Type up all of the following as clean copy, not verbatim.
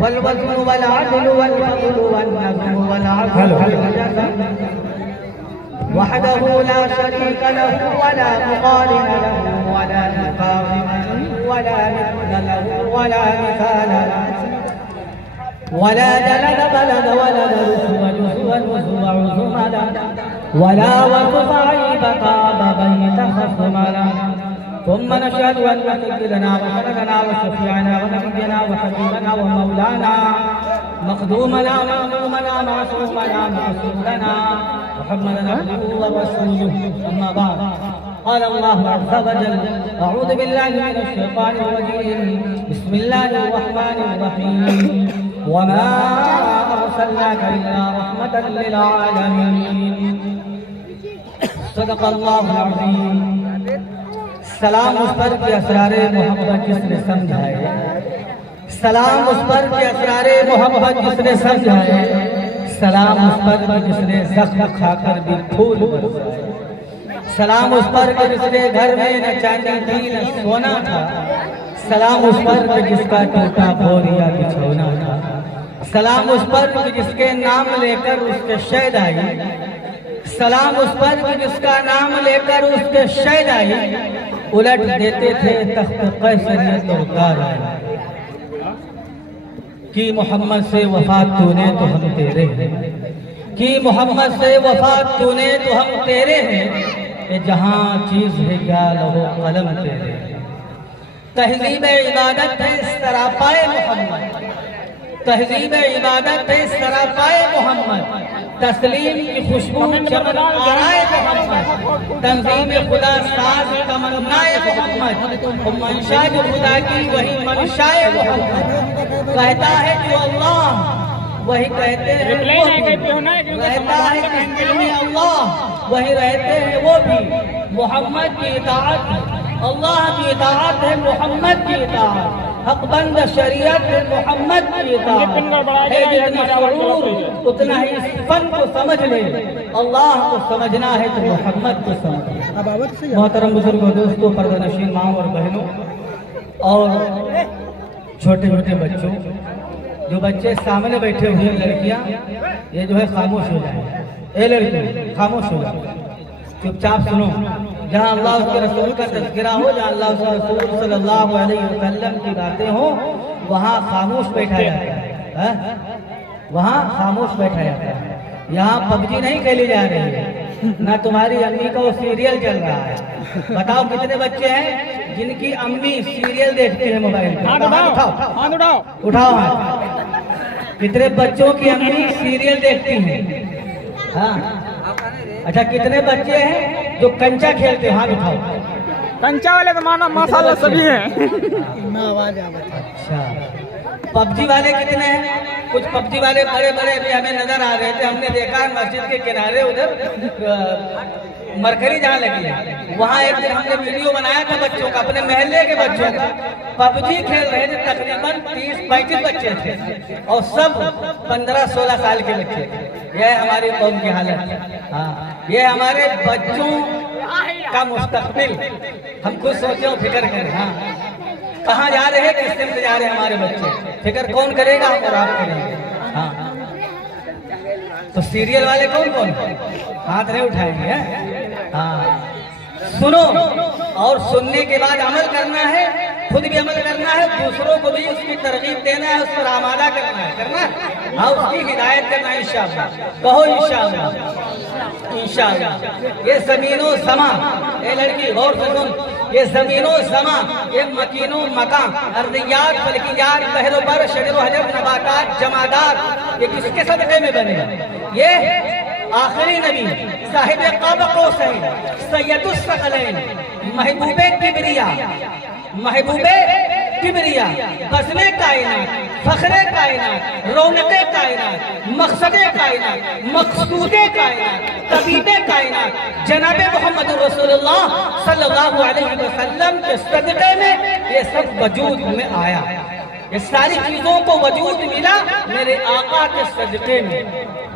والوزن والعدل والفضل والنظم والعدل وحده لا شريك له ولا مقارن له ولا مقارن ولا مثل له ولا مثال له ولا جلد بلد ولد ولا وصف عيب طاب بيت خصمنا. ثم نشهد أن سيدنا وسندنا وشفيعنا ونبينا وحبيبنا ومولانا مقدومنا ومعلومنا معصومنا معصومنا محمدا عبده ورسوله. أما بعد، قال الله عز وجل: أعوذ بالله من الشيطان الرجيم، بسم الله الرحمن الرحيم، وما أرسلناك إلا رحمة للعالمين. صدق الله العظيم. سلام اس پر کہ اسرار محبت جس نے سمجھائے، سلام اس پر کہ اسرار محبت جس نے سمجھائے، سلام اس پر کہ جس نے زخم کھا کر بھی پھول برسائے، سلام اس پر کہ جس نے گھر میں نہ چاندی تھی نہ سونا تھا، سلام اس پر کہ جس کا ٹوٹا بوریا بچھونا تھا، سلام اس پر کہ جس کے نام لے کر اس کے شہد آئی، سلام اس پر کہ جس کا نام لے کر اس کے شہد آئی، الٹ دیتے تھے تخت قیصریت اور کارآئی. کی محمد سے وفات تو نے تو ہم تیرے ہیں، کی محمد سے وفات تو نے تو ہم تیرے ہیں، کہ جہاں چیز ہے کیا لہو قلم تیرے. تہذیب عبادت ہے سراپائے محمد، تہذیب عبادت ہے سراپائے محمد، تسلیم کی خوشبو چمن آرائے محمد، تنظیم خدا ساز تمنائے محمد، منشا جو خدا کی وہی منشائے محمد. کہتا ہے جو اللہ وہی کہتے ہیں وہ بھی، کہتا ہے جس میں اللہ وہی رہتے ہیں وہ بھی. محمد کی اطاعت اللہ کی اطاعت ہے، محمد کی اطاعت حق بند شریعت ہے، محمد کی اطاعت ہے. جتنا شعور اتنا ہی اس فن کو سمجھ لے، اللہ کو سمجھنا ہے تو محمد کو سمجھ لے. محترم بزرگوں، دوستوں، پردہ نشین ماں اور بہنوں اور چھوٹے چھوٹے بچوں، جو بچے سامنے بیٹھے ہوئے لڑکیاں، یہ جو ہے خاموش ہو جائیں. اے لڑکی خاموش ہو جائیں، چپ چاپ سنو. جہاں اللہ اس کے رسول کا تذکرہ ہو، جہاں اللہ اس کے رسول صلی اللہ علیہ وسلم کی باتیں ہوں، وہاں خاموش بیٹھا جاتا ہے، وہاں خاموش بیٹھا جاتا ہے. یہاں پبجی نہیں کھیلی جا رہی ہے، نہ تمہاری امی کا وہ سیریل چل رہا ہے. بتاؤ کتنے بچے ہیں جن کی امی سیریل دیکھتے ہیں موبائل پہ؟ اٹھاؤ ہاتھ. کتنے بچوں کی امی سیریل دیکھتی ہیں؟ ہاں. اچھا کتنے بچے ہیں جو کنچا کھیلتے ہیں؟ ہاتھ اٹھاؤ. کنچا والے تو مانا ماشاءاللہ سبھی ہیں. اچھا پب جی والے کتنے ہیں؟ کچھ پب جی والے بڑے بڑے بھی ہمیں نظر آ رہے تھے، ہم نے دیکھا مسجد کے کنارے ادھر مرکری جہاں لگی ہے، وہاں ایک دن ہم نے ویڈیو بنایا تھا بچوں کا، اپنے محلے کے بچوں کا. پب جی کھیل رہے تھے، تقریباً 30-35 بچے تھے اور سب 15-16 سال کے بچے تھے. یہ ہماری قوم کی حالت ہے. ہاں یہ ہمارے بچوں کا مستقبل، ہم خود سوچیں اور فکر کریں. ہاں کہاں جا رہے ہیں، کس سمت جا رہے ہیں ہمارے بچے، فکر کون کرے گا؟ ہم اور آپ کریں گے. ہاں تو سیریل والے کون کون ہاتھ نہیں اٹھائیں گے؟ ہاں سنو اور سننے کے بعد عمل کرنا ہے. خود بھی عمل کرنا ہے، دوسروں کو بھی اس کی ترغیب دینا ہے، اس پر آمادہ کرنا ہے ہاں، اس کی ہدایت کرنا ہے انشاءاللہ۔ کہو انشاءاللہ، انشاءاللہ۔ یہ زمین و زمان، اے لڑکی غور سے سن، یہ زمین و زمان، یہ مکین و مکان، ارضیات، فلکیات، بحر و بر، شجر و حجر، نباتات، جمادات، یہ کس کے صدقے میں بنے؟ یہ آخری نبی صاحب قاب قوسین سید الثقلین محبوب کبریا، محبوب کبریا، بزم کائنات، فخر کائنات، رونق کائنات، مقصد کائنات، مقصود کائنات، طبیب کائنات، جناب محمد رسول اللہ صلی اللہ علیہ وسلم کے صدقے میں یہ سب وجود میں آیا۔ یہ ساری چیزوں کو وجود ملا میرے آقا کے صدقے میں۔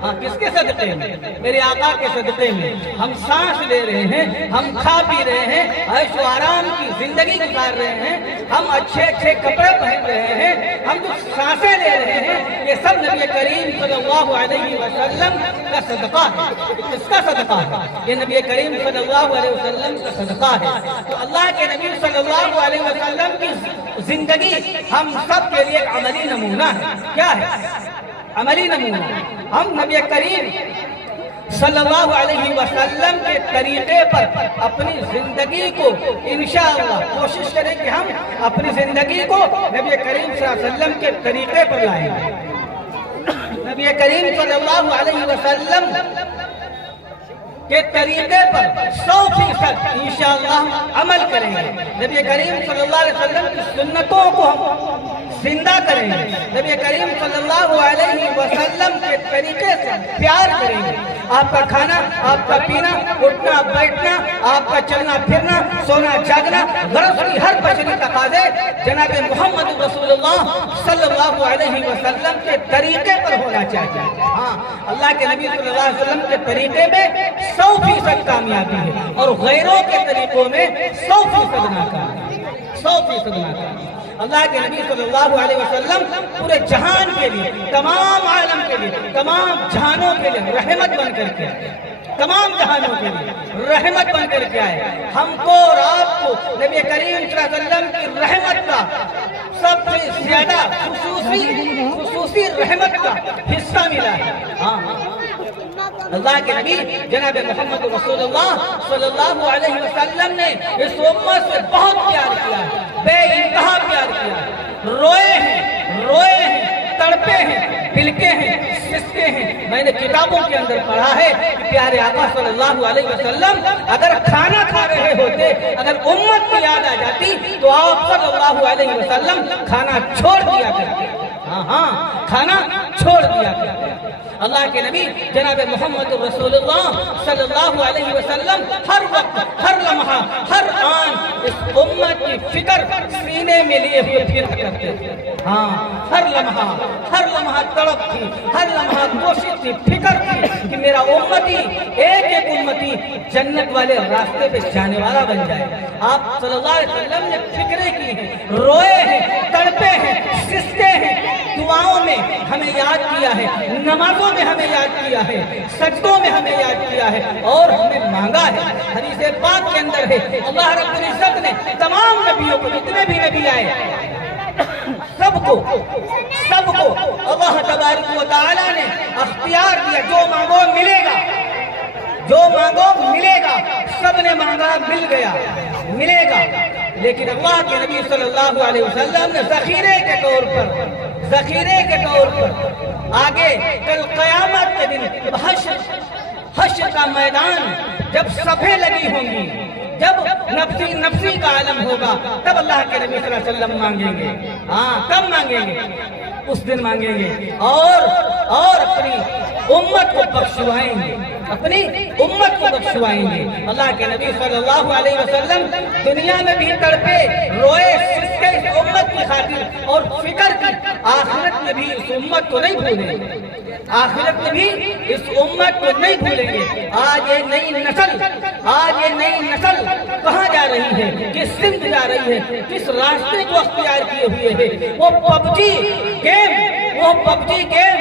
ہاں، کس کے صدقے میں؟ میرے آقا کے صدقے میں۔ ہم سانس لے رہے ہیں، ہم کھا پی رہے ہیں، عیش و آرام کی زندگی گزار رہے ہیں، ہم اچھے اچھے کپڑے پہن رہے ہیں، ہم جو سانسیں لے رہے ہیں، یہ سب نبی کریم صلی اللہ علیہ وسلم کا صدقہ ہے۔ کس کا صدقہ ہے؟ یہ نبی کریم صلی اللہ علیہ وسلم کا صدقہ ہے۔ تو اللہ کے نبی صلی اللہ علیہ وسلم کی زندگی ہم سب کے لیے ایک عملی نمونہ ہے۔ کیا ہے؟ عملی نمونہ۔ ہم نبی کریم صلی اللہ علیہ وسلم کے طریقے پر اپنی زندگی کو انشاءاللہ کوشش کریں کہ ہم اپنی زندگی کو نبی کریم صلی اللہ علیہ وسلم کے طریقے پر لائیں۔ نبی کریم صلی اللہ علیہ وسلم کے طریقے پر 100% انشاءاللہ عمل کریں گے۔ نبی کریم صلی اللہ علیہ وسلم کی سنتوں کو ہم زندہ کریں گے، نبی کریم صلی اللہ علیہ وسلم کے طریقے سے پیار کریں گے۔ آپ کا کھانا، آپ کا پینا، اٹھنا بیٹھنا، آپ کا چلنا پھرنا، سونا جاگنا، غرض کی ہر بشری تقاضے جناب محمد رسول اللہ صلی اللہ علیہ وسلم کے طریقے پر ہونا چاہیے۔ ہاں، اللہ کے نبی صلی اللہ علیہ وسلم کے طریقے میں 100% کامیابی ہے، اور غیروں کے طریقوں میں 100% ناکامی، 100% ناکامی۔ اللہ کے نبی صلی اللہ علیہ وسلم پورے جہان کے لیے، تمام عالم کے لیے، تمام جہانوں کے لیے رحمت بن کر کے آئے، تمام جہانوں کے لیے رحمت بن کر کے آئے۔ ہم کو اور آپ کو نبی کریم صلی اللہ علیہ وسلم کی رحمت کا سب سے زیادہ خصوصی رحمت کا حصہ ملا ہے۔ ہاں، اللہ کے نبی جناب محمد رسول اللہ صلی اللہ علیہ وسلم نے اس امت سے بہت پیار کیا ہے، بے انتہا پیار کیا ہے۔ روئے ہیں، تڑپے ہیں، بلکے ہیں، سسکے ہیں۔ میں نے کتابوں کے اندر پڑھا ہے کہ پیارے آقا صلی اللہ علیہ وسلم اگر کھانا کھا رہے ہوتے، اگر امت کی یاد آ جاتی تو آپ صلی اللہ علیہ وسلم کھانا چھوڑ دیا کرتے۔ ہاں، کھانا چھوڑ دیا کرتے۔ اللہ کے نبی جناب محمد رسول اللہ صلی اللہ علیہ وسلم ہر وقت، ہر لمحہ، ہر آن اس امت کی فکر سینے میں لیے ہوئے پھرا کرتے تھے۔ ہاں، ہر لمحہ تڑپ تھی، ہر لمحہ کوشش تھی، فکر تھی کہ میرا امتی، ایک امتی جنت والے راستے پہ جانے والا بن جائے۔ آپ صلی اللہ علیہ وسلم نے فکریں کی ہیں، روئے ہیں، تڑپے ہیں، سستے ہیں، دعاؤں میں ہمیں یاد کیا ہے، نمازوں میں ہمیں یاد کیا ہے، سجدوں میں ہمیں یاد کیا ہے، اور ہمیں مانگا ہے۔ حدیث پاک کے اندر ہے اللہ رب العزت نے تمام نبیوں کو، جتنے بھی نبی آئے سب کو اللہ تبارک و تعالی نے اختیار دیا، جو مانگو ملے گا، جو مانگو ملے گا۔ سب نے مانگا، مل گیا، ملے گا۔ لیکن اللہ کے نبی صلی اللہ علیہ وسلم نے ذخیرے کے طور پر آگے کل قیامت کے دن جب حشر کا میدان، جب صفیں لگی ہوں گی، جب نفسی کا عالم ہوگا، تب اللہ کے نبی صلی اللہ علیہ وسلم مانگیں گے۔ ہاں، کب مانگیں گے؟ اس دن مانگیں گے، اور اپنی امت کو بخشوائیں گے، اپنی امت کو بخشوائیں گے۔ اللہ کے نبی صلی اللہ علیہ وسلم دنیا میں بھی تڑپے، روئے، سسکے اس امت کی خاطر، اور فکر کی آخرت میں بھی اس امت کو نہیں بھولیں گے، آخرت میں بھی اس امت کو نہیں بھولیں گے۔ آج یہ نئی نسل کہاں جا رہی ہے؟ کس سمت جا رہی ہے؟ کس راستے کو اختیار کیے ہوئے ہے؟ وہ پب جی گیم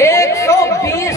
120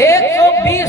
120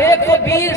120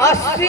80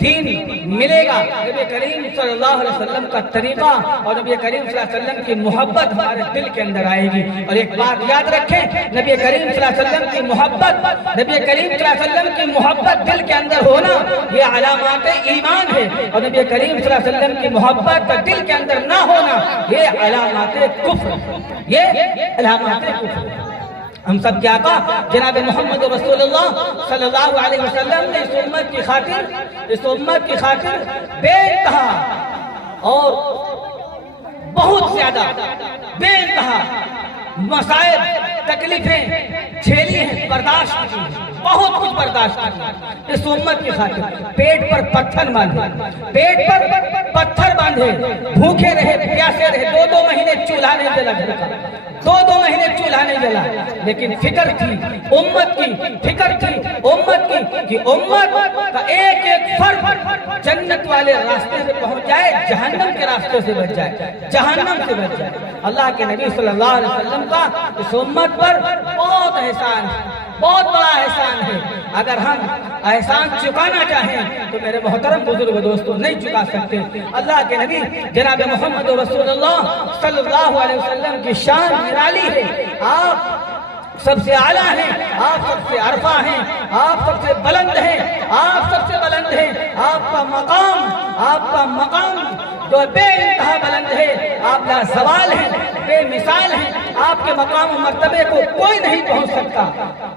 دین ملے گا نبی کریم صلی اللہ علیہ وسلم کا طریقہ اور نبی کریم صلی اللہ علیہ وسلم کی محبت ہمارے دل کے اندر آئے گی. اور ایک بات یاد رکھیں, نبی کریم صلی اللہ علیہ وسلم کی محبت, نبی کریم صلی اللہ علیہ وسلم کی محبت دل کے اندر ہونا یہ علامات ایمان ہے, اور نبی کریم صلی اللہ علیہ وسلم کی محبت دل کے اندر نہ ہونا یہ علامات کفر, یہ علامات کفر. ہم سب کیا کہا جناب محمد رسول اللہ صلی اللہ علیہ وسلم نے اس امت کی خاطر بے انتہا اور بہت زیادہ بے انتہا مسائل تکلیفیں جھیلی ہیں, برداشت کی, بہت کچھ برداشت کی اس امت کی خاطر. پیٹ پر پتھر باندھے, پیٹ پر پتھر باندھے, بھوکے رہے, پیاسے رہے, 2 مہینے چولہا نہیں جلا گھر کا, 2 مہینے چولہا نہیں جلا, لیکن فکر تھی امت کی, فکر تھی امت کی کہ امت کا ایک ایک فرد جنت والے راستے سے پہنچ جائے, جہنم کے راستے سے بچ جائے, جہنم سے بچ جائے. اللہ کے نبی صلی اللہ علیہ وسلم کا اس امت پر بہت احسان ہے, بہت بڑا احسان ہے. اگر ہم احسان چکانا چاہیں تو میرے محترم بزرگ دوستوں نہیں چکا سکتے. اللہ کے نبی جناب محمد رسول اللہ صلی اللہ علیہ وسلم کی شان نرالی ہے. آپ سب سے اعلیٰ ہیں, آپ سب سے عرفہ ہیں, آپ سب سے بلند ہیں, آپ سب سے بلند ہیں. آپ کا مقام جو بے انتہا بلند ہے, آپ لازوال ہیں, بے مثال ہیں. آپ کے مقام و مرتبے کو کوئی نہیں پہنچ سکتا,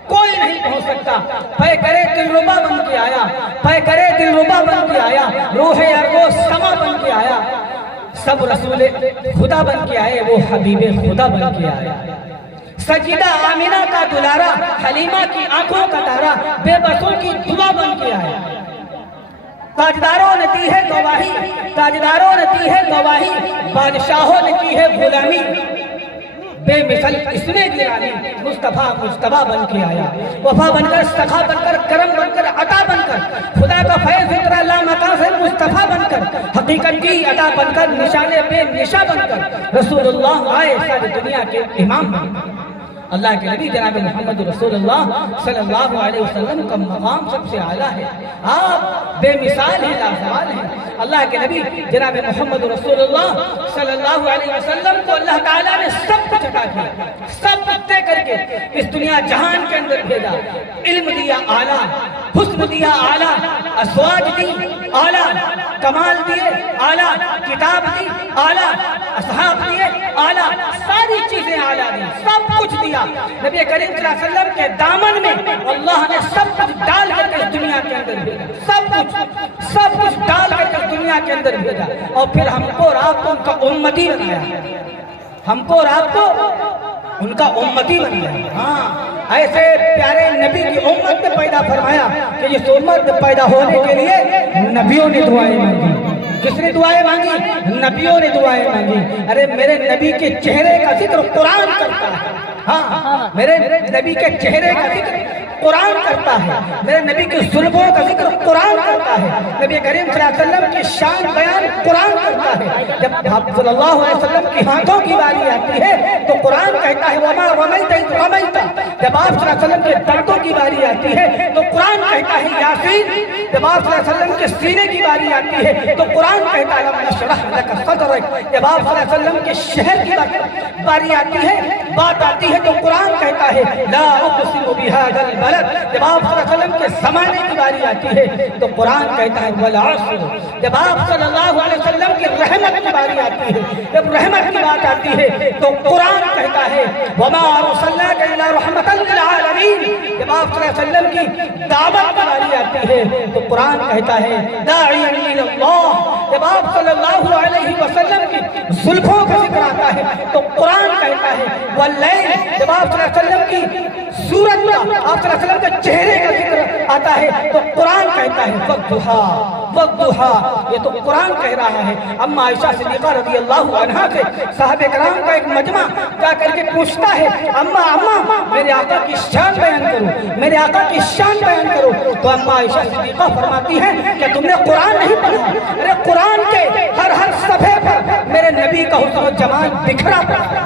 کوئی نہیں پہنچ سکتا. پے کرے دلربا بن کے آیا, پے کرے دلربا بن کے آیا, روح ارواح سما بن کے آیا. سب رسول خدا بن کے آئے, وہ حبیب خدا بن کے آیا. سجدہ آمینہ کا دلارا, حلیمہ کی آنکھوں کا تارا, بے بسوں کی دعا بن کے آیا. تاجداروں نے دی ہے گواہی, تاجداروں نے دی ہے گواہی, بادشاہوں نے کی ہے غلامی. بے مثل اس نے گرانی, مصطفیٰ مجتبیٰ بن کے آیا. وفا بن کر, سخا بن کر, کرم بن کر, عطا بن کر, خدا کا فیض اترا لامکاں سے مصطفیٰ بن کر, حقیقت کی عطا بن کر, نشانے بے نشا بن کر, رسول اللہ آئے ساری دنیا کے امام بن کر. اللہ کے نبی جناب محمد رسول اللہ صلی اللہ علیہ وسلم کا مقام سب سے اعلیٰ ہے. آپ بے مثال ہیں, لازوال ہیں. اللہ کے نبی جناب محمد رسول اللہ صلی اللہ علیہ وسلم کو اللہ تعالیٰ نے سب کچھ عطا کیا, سب کچھ دے کر کے اس دنیا جہان کے اندر بھیجا. علم دیا اعلیٰ, حسن دیا اعلیٰ, ازواج دی اعلیٰ, کمال دیے اعلیٰ, کتاب دی اعلیٰ, اصحاب دیے اعلیٰ, ساری چیزیں اعلیٰ دی, سب کچھ دیا. نبی کریم صلی اللہ علیہ وسلم کے دامن میں اللہ نے سب کچھ ڈال کر کے اس دنیا کے اندر بھیجا, سب کچھ ڈال کر کے اس دنیا کے اندر بھیجا. اور پھر ہم کو اور آپ کو ان کا امتی بنایا, ہم کو اور آپ کو ان کا امتی بنایا. ہاں, ایسے پیارے نبی کی امت نے پیدا فرمایا کہ اس امت میں پیدا ہونے کے لیے نبیوں نے دعائیں مانگی. کس نے دعائیں مانگی؟ نبیوں نے دعائیں مانگی. ارے میرے نبی کے چہرے کا ذکر قرآن کرتا ہے. ہاں, میرے نبی کے چہرے کا ذکر قرآن کرتا ہے, میرے نبی کے ظلموں کا ذکر قرآن کرتا ہے, نبی کریم صلی اللہ علیہ وسلم کی شان بیان قرآن کرتا ہے. جب آپ صلی اللہ علیہ وسلم کی ہاتھوں کی باری آتی ہے تو قرآن کہتا ہے وما رمیت اذ رمیت. جب آپ صلی اللہ علیہ وسلم کے دانتوں کی باری آتی ہے تو قرآن کہتا ہے یاسین. جب آپ صلی اللہ علیہ وسلم کے سینے کی باری آتی ہے تو قرآن کہتا ہے لم نشرح لک صدرک. جب آپ صلی اللہ علیہ وسلم کے شہر کی باری آتی ہے, بات آتی ہے تو قرآن کہتا ہے لا اقسم بهذا البلد. جب آپ صلی اللہ علیہ وسلم کے زمانے کی باری آتی ہے تو قرآن کہتا ہے والعصر. جب آپ صلی اللہ علیہ وسلم کی رحمت کی باری آتی ہے, جب رحمت کی بات آتی ہے تو قرآن کہتا ہے وما ارسلناک الا رحمتا للعالمین. جب آپ صلی اللہ علیہ وسلم کی دعوت کی باری آتی ہے تو قرآن کہتا ہے داعیا الی اللہ. جب آپ صلی اللہ علیہ وسلم کی زلفوں کا ذکر آتا ہے تو قرآن کہتا ہے واللیل. جب آپ صلی اللہ علیہ وسلم کی صورت کا, آپ صلی اللہ علیہ وسلم کے چہرے کا ذکر آتا ہے تو قرآن کہتا ہے والضحیٰ والضحیٰ. یہ تو قرآن کہہ رہا ہے. اما عائشہ صدیقہ رضی اللہ عنہا سے صحابہ کرام کا ایک مجمع جا کر کے پوچھتا ہے اما میرے آقا کی شان بیان کرو, میرے آقا کی شان بیان کرو. تو اما عائشہ صدیقہ فرماتی ہے کہ تم نے قرآن نہیں پڑھا. ارے قرآن کے ہر صفحے پر میرے نبی کا حسن و جمال بکھرا پڑا.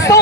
100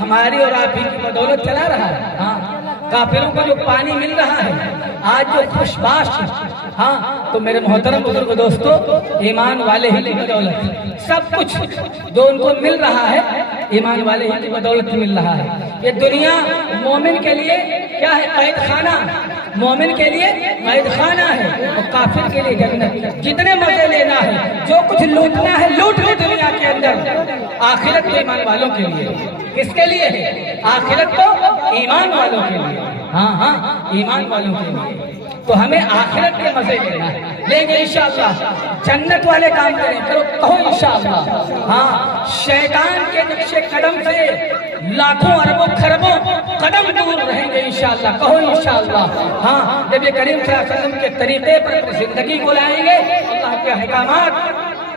ہماری اور آپ ہی کی بدولت چلا رہا ہے. ہاں کافروں کو جو پانی مل رہا ہے آج جو خوش باش ہے، ہاں تو میرے محترم بزرگ دوستو ایمان والے ہی کی بدولت سب کچھ جو ان کو مل رہا ہے ایمان والے ہی کی بدولت مل رہا ہے. یہ دنیا مومن کے لیے کیا ہے؟ قید خانہ. مومن کے لیے قید خانہ ہے اور کافر کے لیے جنت. جتنے مزے لینا ہے، جو کچھ لوٹنا ہے لوٹ لو دنیا کے اندر. آخرت تو ایمان والوں کے لیے. کس کے لیے ہے؟ آخرت تو ایمان والوں کے لیے. ہاں ہاں ایمان والوں کے لیے. تو ہمیں آخرت کے مزے لینا ہے، لیں گے انشاءاللہ. جنت والے کام کریں، کرو کہو انشاءاللہ. ہاں شیطان کے نقش قدم سے لاکھوں اربوں خربوں قدم دور رہیں گے انشاءاللہ. کہو انشاءاللہ. ہاں نبی کریم صلی اللہ علیہ وسلم کے طریقے پر اپنی زندگی کو لائیں گے. اللہ کے احکامات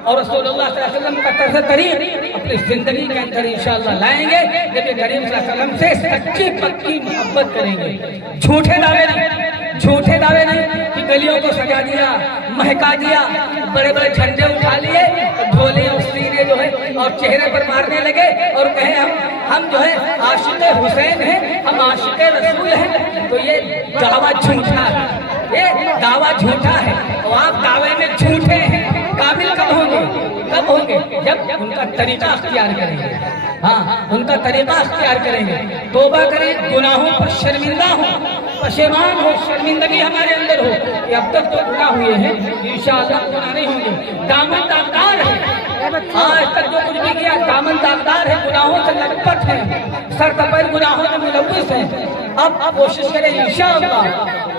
اور رسول اللہ صلی اللہ علیہ وسلم کا طرز طریق اپنی زندگی کے اندر انشاءاللہ لائیں گے. نبی کریم صلی اللہ علیہ وسلم سے سچی پکی محبت کریں گے. جھوٹے دعوے نہیں، جھوٹے دعوے نہیں کہ گلیوں کو سجا دیا، مہکا دیا، بڑے بڑے جھنڈے اٹھا لیے اور ڈھولے اور سینے جو ہے اور چہرے پر مارنے لگے اور کہیں ہم جو ہے عاشق حسین ہیں، ہم عاشق رسول ہیں. تو یہ دعویٰ جھوٹا ہے، یہ دعویٰ جھوٹا ہے اور آپ دعوے میں جھوٹے ہیں. قابل کب ہوں گے؟ کب ہوں گے؟ جب ان کا طریقہ اختیار کریں گے. ہاں ان کا طریقہ اختیار کریں گے. توبہ کریں، گناہوں پر شرمندہ ہوں، پشیمان ہو، شرمندگی ہمارے اندر ہو کہ اب تک تو گناہ ہوئے ہیں، انشاءاللہ گناہ نہیں ہوں گے. دامن داغدار ہے، آج تک جو کچھ بھی کیا دامن داغدار ہے، گناہوں سے لٹ پٹ ہے، سر تپر گناہوں میں ملوث ہیں. اب کوشش کریں انشاءاللہ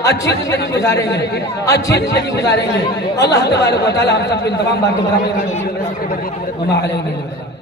اچھی زندگی گزاریں گے، اچھی زندگی گزاریں گے. اللہ تبارک و تعالی ہم سب ان تمام باتوں پر عمل کرے. وما علینا